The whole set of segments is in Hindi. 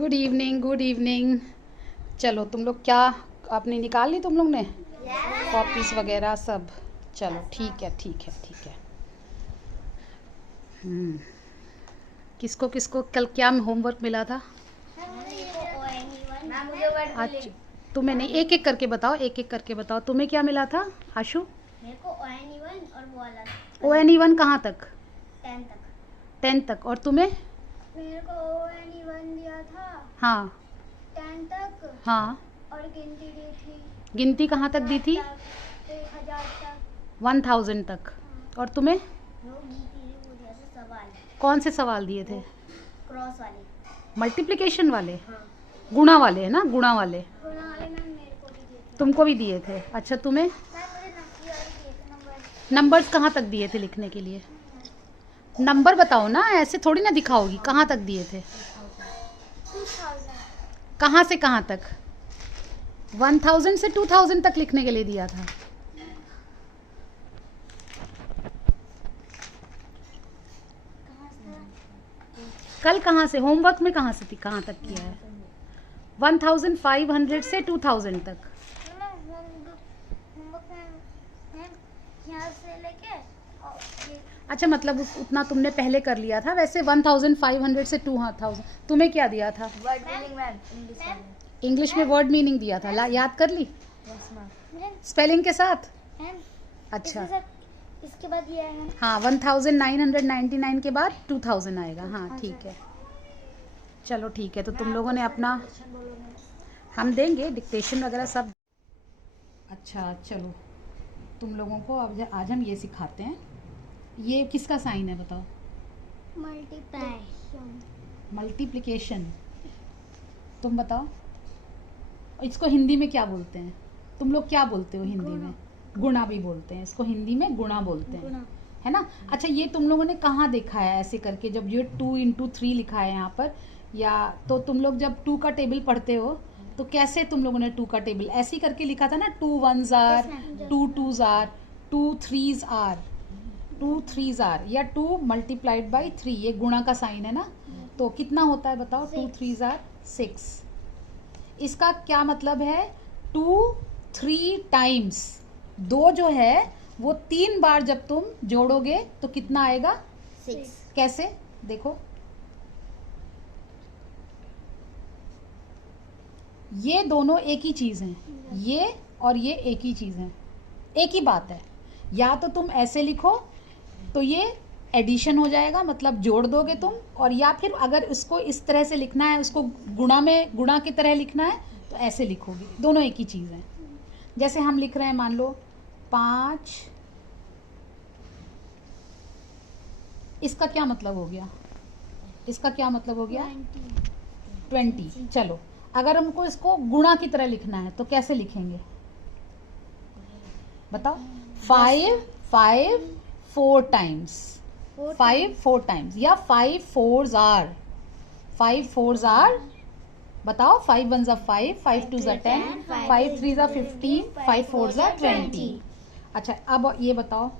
Good evening, good evening. चलो तुम लोग क्या आपने निकाल ली तुम लोग ने कॉपीज वगैरह सब? चलो ठीक है ठीक है ठीक है। किसको किसको कल क्या होमवर्क मिला था? आज तुम्हें नहीं, एक एक करके बताओ, एक एक करके बताओ। तुम्हें क्या मिला था आशु? मेरे को ONE1 और वो वाला ONE1 कहाँ तक? 10 तक। 10 तक। और तुम्हें? मेरे को ONE1 दिया था हाँ 10 तक। हाँ। और गिनती दी थी। गिनती कहाँ तक दी थी? 1000 तक। 1000 तक। और तुम्हें? वो गिनती दी, वो दिया था सवाल। कौन से सवाल दिए थे? क्रॉस वाले। मल्टीप्लिकेशन वाले? हाँ। गुणा वाले है ना, गुणा वाले। गुणा वाले मैम मेरे को भी दिए थे। तुमको भी दिए थे? अच्छा तुम्हें? मैम मुझे नंबर दिए थे, नंबर। नंबर्स कहाँ तक दिए थे लिखने के लिए? नंबर बताओ ना, ऐसे थोड़ी ना दिखाओगी। कहाँ तक दिए थे? 2000। कहाँ से कहाँ तक? 1000 से 2000 तक लिखने के लिए दिया था। कल कहाँ से होमवर्क में कहाँ से थी, कहाँ तक किया है? 1500 से 2000 तक। यहाँ से लेके अच्छा मतलब उतना तुमने पहले कर लिया था। वैसे 1500 से 2000 तुम्हें क्या दिया था? Word meaning ma'am. इंग्लिश में वर्ड मीनिंग दिया था। याद कर ली स्पेलिंग के साथ? अच्छा इसके बाद ये है हाँ, 1999 के बाद 2000 आएगा। हाँ ठीक है, चलो ठीक है। तो तुम लोगों ने अपना, हम देंगे डिक्टेशन वगैरह सब। अच्छा चलो तुम लोगों को अब आज हम ये सिखाते हैं। ये किसका साइन है बताओ? मल्टीप्लिकेशन। मल्टीप्लिकेशन। तुम बताओ इसको हिंदी में क्या बोलते हैं? तुम लोग क्या बोलते हो हिंदी में? गुणा भी बोलते हैं इसको, हिंदी में गुणा बोलते हैं, है ना? अच्छा ये तुम लोगों ने कहाँ देखा है ऐसे करके, जब ये 2 × 3 लिखा है यहाँ पर, या तो तुम लोग जब 2 का टेबल पढ़ते हो तो कैसे तुम लोगों ने 2 का टेबल ऐसे ही करके लिखा था ना? 2 1s are, 2 2s are, 2 3s are, 2 3s are, या 2 × 3। ये गुणा का साइन है ना? तो कितना होता है बताओ? 2 3s आर 6। इसका क्या मतलब है? 2 3 टाइम्स, 2 जो है वो 3 बार जब तुम जोड़ोगे तो कितना आएगा? 6। कैसे देखो, ये दोनों एक ही चीज हैं, ये और ये एक ही चीज हैं, एक ही बात है। या तो तुम ऐसे लिखो तो ये एडिशन हो जाएगा, मतलब जोड़ दोगे तुम, और या फिर अगर उसको इस तरह से लिखना है, उसको गुणा में गुणा की तरह लिखना है तो ऐसे लिखोगे। दोनों एक ही चीज़ है। जैसे हम लिख रहे हैं, मान लो 5, इसका क्या मतलब हो गया? इसका क्या मतलब हो गया? 20। चलो अगर हमको इसको गुणा की तरह लिखना है तो कैसे लिखेंगे बताओ? 5 5 4 टाइम्स, 5 4 टाइम्स, या 5 4s आर, 5 4s आर, बताओ? 5 1s are 5, 5 2s are 10, 5 3s are 15, 5 4s are 20। अच्छा अब ये बताओ,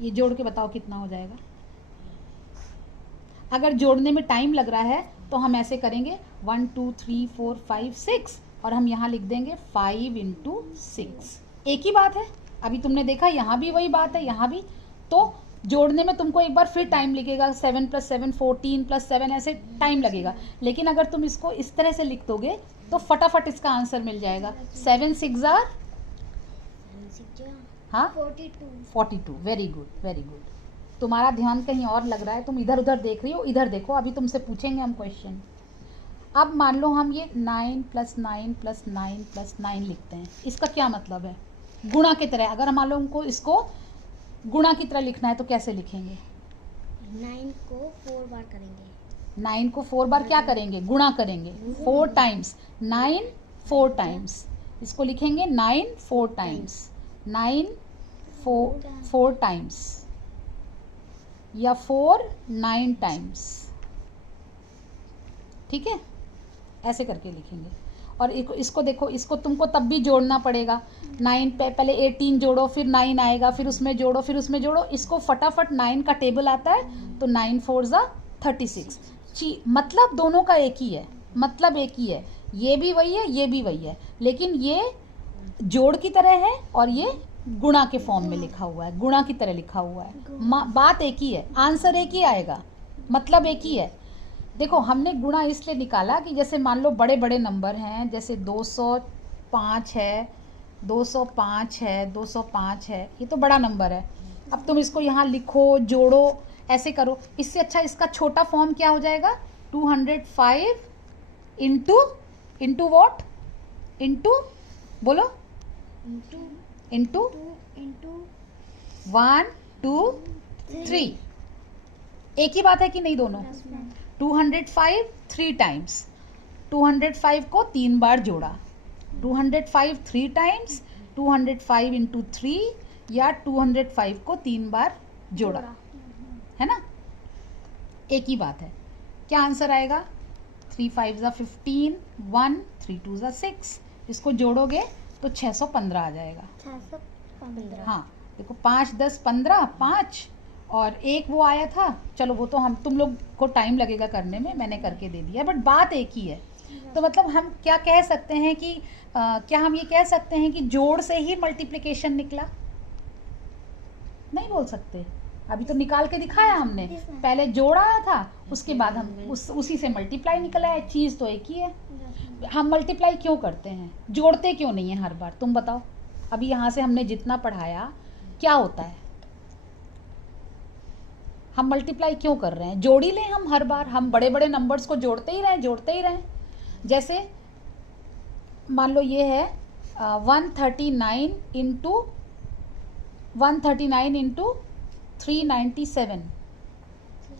ये जोड़ के बताओ कितना हो जाएगा? अगर जोड़ने में टाइम लग रहा है तो हम ऐसे करेंगे 1 2 3 4 5 6, और हम यहाँ लिख देंगे 5 × 6। एक ही बात है। अभी तुमने देखा यहाँ भी वही बात है, यहाँ भी। तो जोड़ने में तुमको एक बार फिर टाइम लगेगा, 7 + 7 14 + 7 ऐसे टाइम लगेगा। लेकिन अगर तुम इसको इस तरह से लिख दोगे तो फटाफट इसका आंसर मिल जाएगा। 7 6 आर, हाँ 42। Very good very good. तुम्हारा ध्यान कहीं और लग रहा है, तुम इधर उधर देख रही हो। इधर देखो, अभी तुमसे पूछेंगे हम क्वेश्चन। अब मान लो हम ये 9 + 9 + 9 + 9 लिखते हैं, इसका क्या मतलब है? गुणा की तरह। अगर मान लो हमको इसको गुणा की तरह लिखना है तो कैसे लिखेंगे? 9 को 4 बार करेंगे। 9 को 4 बार क्या करेंगे? गुणा करेंगे, 4 टाइम्स। 9 4 टाइम्स, इसको लिखेंगे 9 4 टाइम्स, 9 4 टाइम्स, या 4 9 टाइम्स। ठीक है, ऐसे करके लिखेंगे। और इसको देखो, इसको तुमको तब भी जोड़ना पड़ेगा। 9 पे पहले 18 जोड़ो, फिर 9 आएगा, फिर उसमें जोड़ो, फिर उसमें जोड़ो। इसको फटाफट 9 का टेबल आता है तो 9 4 ज़ा 36। मतलब दोनों का एक ही है, मतलब एक ही है। ये भी वही है, ये भी वही है, लेकिन ये जोड़ की तरह है और ये गुणा के फॉर्म में लिखा हुआ है, गुणा की तरह लिखा हुआ है। बात एक ही है, आंसर एक ही आएगा, मतलब एक ही है। देखो हमने गुणा इसलिए निकाला कि जैसे मान लो बड़े बड़े नंबर हैं, जैसे 205 है, 205 है, 205 है, ये तो बड़ा नंबर है। अब तुम इसको यहाँ लिखो, जोड़ो, ऐसे करो। इससे अच्छा इसका छोटा फॉर्म क्या हो जाएगा, 205 इंटू वॉट, इंटू बोलो, इंटू 1 2 3। एक ही बात है कि नहीं दोनों? 205 3 टाइम्स, 205 को 3 बार जोड़ा, 205 3 टाइम्स, 205 इंटू 3 या 205 को 3 बार जोड़ा, है ना? एक ही बात है। क्या आंसर आएगा? 3 5 ज़ा 15, 1 3 2 ज़ा 6। इसको जोड़ोगे तो 615 आ जाएगा। 615। हाँ देखो, 5 10 15, 5 और एक वो आया था, चलो वो तो हम तुम लोग को टाइम लगेगा करने में, मैंने करके दे दिया, बट बात एक ही है। तो मतलब हम क्या कह सकते हैं कि क्या हम ये कह सकते हैं कि जोड़ से ही मल्टीप्लिकेशन निकला? नहीं बोल सकते। अभी तो निकाल के दिखाया हमने, पहले जोड़ आया था, उसके बाद हम उसी से मल्टीप्लाई निकला है। चीज़ तो एक ही है। हम मल्टीप्लाई क्यों करते हैं, जोड़ते क्यों नहीं है हर बार? तुम बताओ। अभी यहाँ से हमने जितना पढ़ाया क्या होता है, हम मल्टीप्लाई क्यों कर रहे हैं? जोड़ ही लें हम हर बार, हम बड़े बड़े नंबर्स को जोड़ते ही रहें, जोड़ते ही रहें। जैसे मान लो ये है 139 इंटू 397,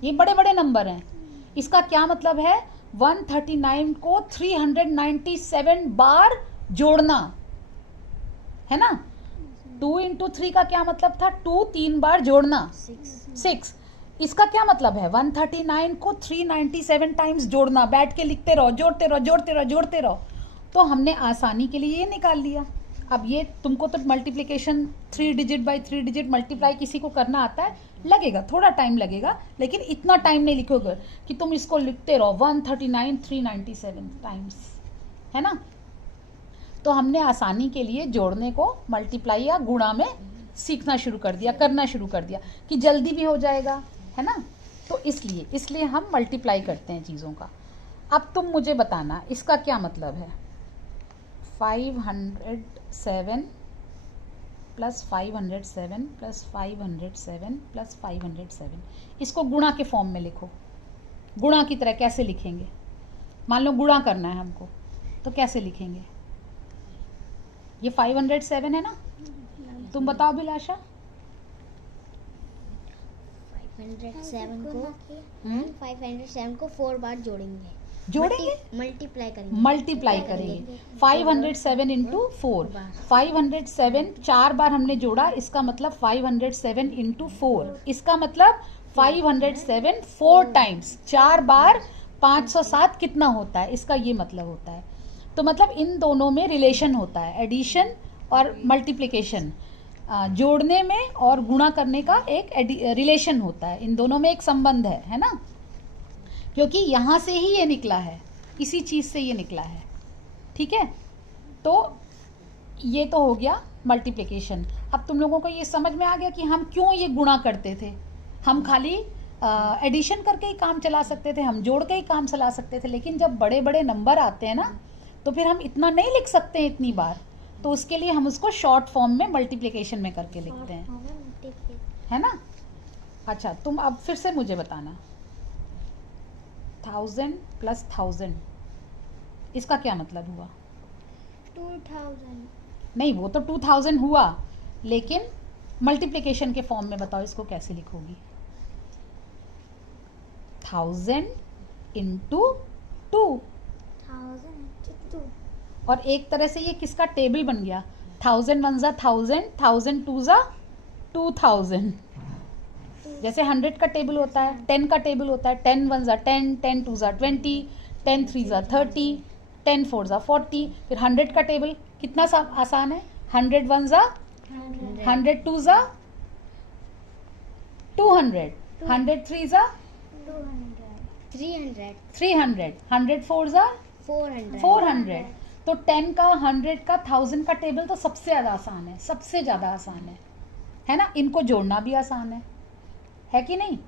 ये बड़े बड़े नंबर हैं। इसका क्या मतलब है? 139 को 397 बार जोड़ना, है ना? 2 इंटू 3 का क्या मतलब था? 2 3 बार जोड़ना, 6। इसका क्या मतलब है? 139 को 397 टाइम्स जोड़ना। बैठ के लिखते रहो, जोड़ते रहो, जोड़ते रहो, जोड़ते रहो। तो हमने आसानी के लिए ये निकाल लिया। अब ये तुमको तो multiplication 3 digit by 3 digit multiply किसी को करना आता है, लगेगा, थोड़ा टाइम लगेगा, लेकिन इतना टाइम नहीं लिखोगे कि तुम इसको लिखते रहो 139 397 टाइम्स, है ना? तो हमने आसानी के लिए जोड़ने को मल्टीप्लाई या गुणा में सीखना शुरू कर दिया, करना शुरू कर दिया कि जल्दी भी हो जाएगा, है ना? तो इसलिए हम मल्टीप्लाई करते हैं चीज़ों का। अब तुम मुझे बताना इसका क्या मतलब है। 507 प्लस 507 प्लस 507 प्लस 507, इसको गुणा के फॉर्म में लिखो। गुणा की तरह कैसे लिखेंगे? मान लो गुणा करना है हमको, तो कैसे लिखेंगे? ये 507 है ना, तुम बताओ अभिलाषा। 507 को 4 बार जोड़ेंगे, मल्टीप्लाई करेंगे। 507 इंटू 4, 507 4 बार हमने जोड़ा, इसका मतलब 507 इंटू 4, इसका मतलब 507 4 टाइम्स, 4 बार 507 कितना होता है, इसका ये मतलब होता है। तो मतलब इन दोनों में रिलेशन होता है, एडिशन और मल्टीप्लिकेशन, जोड़ने में और गुणा करने का एक रिलेशन होता है, इन दोनों में एक संबंध है ना? क्योंकि यहाँ से ही ये निकला है, इसी चीज़ से ये निकला है, ठीक है? तो ये तो हो गया मल्टीप्लिकेशन। अब तुम लोगों को ये समझ में आ गया कि हम क्यों ये गुणा करते थे। हम खाली एडिशन करके ही काम चला सकते थे, हम जोड़ के ही काम चला सकते थे, लेकिन जब बड़े बड़े नंबर आते हैं ना, तो फिर हम इतना नहीं लिख सकते हैं इतनी बार, तो उसके लिए हम उसको शॉर्ट फॉर्म में मल्टीप्लिकेशन में करके लिखते हैं, है ना? अच्छा, तुम अब फिर से मुझे बताना, 1000 प्लस 1000, इसका क्या मतलब हुआ? 2000। नहीं, वो तो 2000 हुआ, लेकिन मल्टीप्लिकेशन के फॉर्म में बताओ इसको कैसे लिखोगी? 1000 इंटू 2, और एक तरह से ये किसका टेबल बन गया? 1000 1 ज़ा 1000, 1000 2 ज़ा 2000। जैसे 100 का टेबल होता है, 10 का टेबल होता है, 10 1 ज़ा 10, 10 2 ज़ा 20, 10 3 ज़ा 30, 10 4 ज़ा 40, फिर 100 का टेबल कितना आसान है, 100 1 ज़ा 100 2 ज़ा 200, 100 3 ज़ा 300 300, 100 4 ज़ा 400 400। तो 10 का 100 का 1000 का टेबल तो सबसे ज़्यादा आसान है, सबसे ज़्यादा आसान है ना। इनको जोड़ना भी आसान है कि नहीं।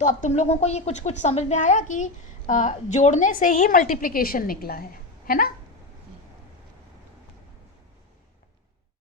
तो अब तुम लोगों को ये कुछ कुछ समझ में आया कि जोड़ने से ही मल्टीप्लिकेशन निकला है ना।